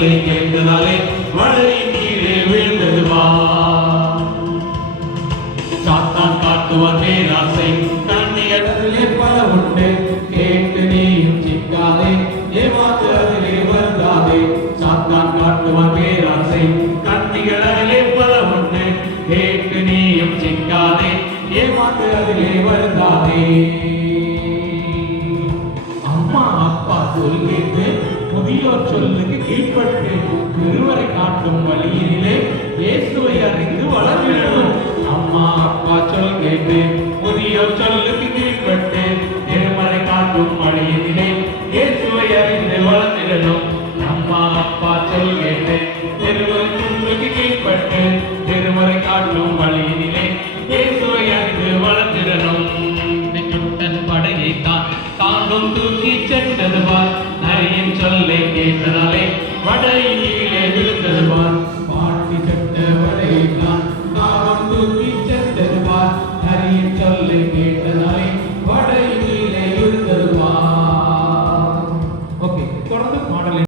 சொல்லை கேட்டதாலே வளரி நீரே வீழ்ந்தது வா. சாத்தான் காட்டுவான் பேராசை, கண்ணியடத்திலே பல உண்டு. கேட்டு நீயும் சிக்காதே, ஏமாத்து அதிலே வருந்தாதே. சாத்தான் காட்டுவான் பேராசை, கண்ணியடத்திலே பல உண்டு. கேட்டு நீயும் சிக்காதே, ஏமாத்து அதிலே வருந்தாதே. அம்மா அப்பா சொல் கேட்டு, முதியோர் சொல்லுக்கு கீழ்ப்பட்டு, திருவரை காட்டும் வழியிலே இயேசுவை அறிந்து வளர்ந்திடணும். அம்மா அப்பா சொல் கேட்டு, முதியோர் சொல்லுக்கு கீழ்ப்பட்டு, திருமறை காட்டும் வழியிலே இயேசுவை அறிந்து வளர்ந்திடணும். அம்மா அப்பா சொல் கேட்டு, திருவரை சொல்லுக்கு கீழ்ப்பட்டு, திருமறை காட்டும் வழியிலே